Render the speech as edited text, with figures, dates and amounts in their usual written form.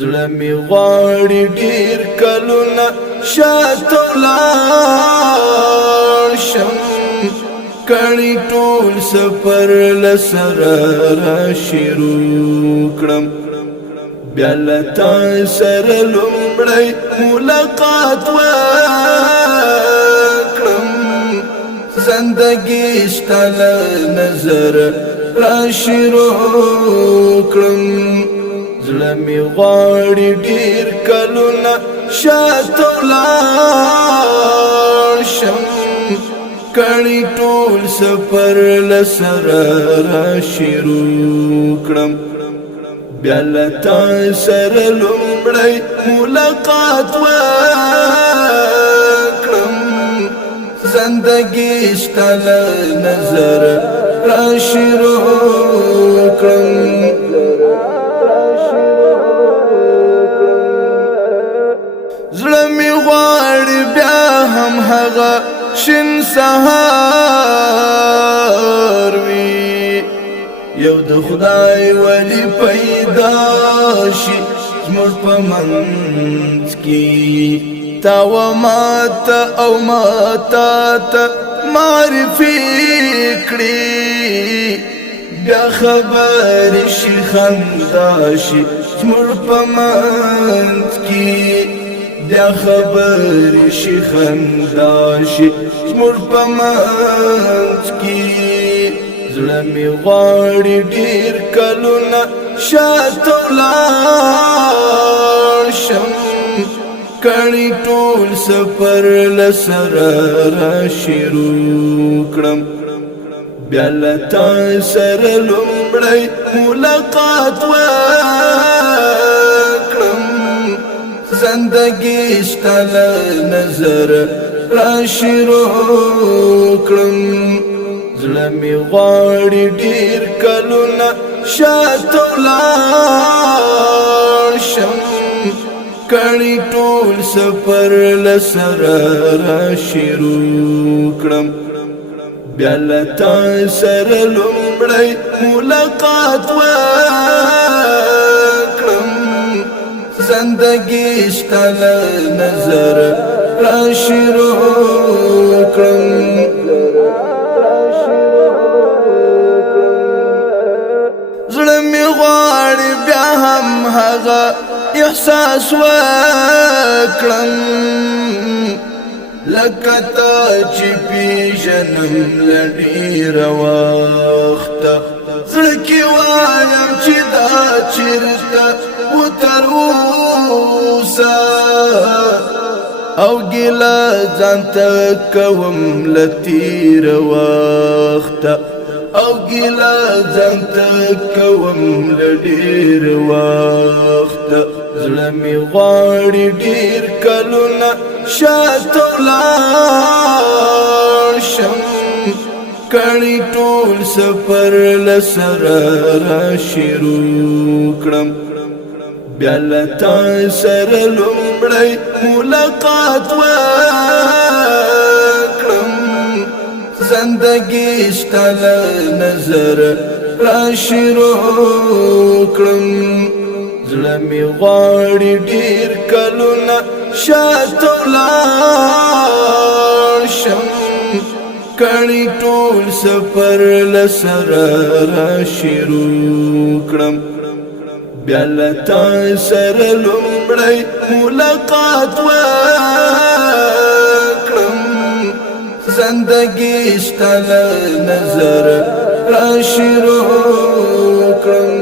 زړه می غواړي ډیر کلونه شاته لاړ شم کړي ټول سفر لسره را شروع کړم بیا لتا سره لومړی ملاقات وکړم زندګي ستل نظر را شروع کړم زړه می غواړي ډیر کلونه شاته لاړ شم کړي ټول سفر لسره را شروع کړم بیا لتا سره لومړی ملاقات وکړم زندګي ستل نظر را شروع کړم زړه می غواړي بیا هم هغه شین سهار وي یو د خدای ولی پیدا شي زموږ په منځ کې تا و ماته او ماته ته معرفي کړي بیا خبر شي خندا شي زموږ په منځ کې بیا خبر شي خندا شي زموږ په منځ کې زړه می غواړي ډیر کلونه شاته لاړ شم کړي ټول سفر لسره را شروع کړم بیا لتا سره لومړی ملاقات وکړم زندگی ستل نظر را شروع کړم زړه می غواړي ډیر کلونه شاته لاړ شم کړي ټول سفر لسره را شروع کړم بیا لتا سره لومړی ملاقات وکړم زندگی ستل نظر را شروع کړم زړه می غواړي بیا هم هغه احساس وکړم لکه تا چې پیژنم له ډېره وخته زړه کې وایم چې دا چېرته و تر اوسه او ګیله ځان ته کوم له تېره وخته او ګیله ځان ته کوم له ډېر وخته زړه می غواړي ډېر کلونه شاته لاړ شم کړي ټول سفر لسره را شروع کړم بیا لتا سره لومړی ملاقات وکړم زندگی ستل نظر را شروع کړم زړه می غواړي ډیر کلونه شاته لاړ شم کړي ټول سفر لسره را شروع کړم بیا لتا سره لومړی ملاقات وکړم زندگی ستل نظر را شروع کړم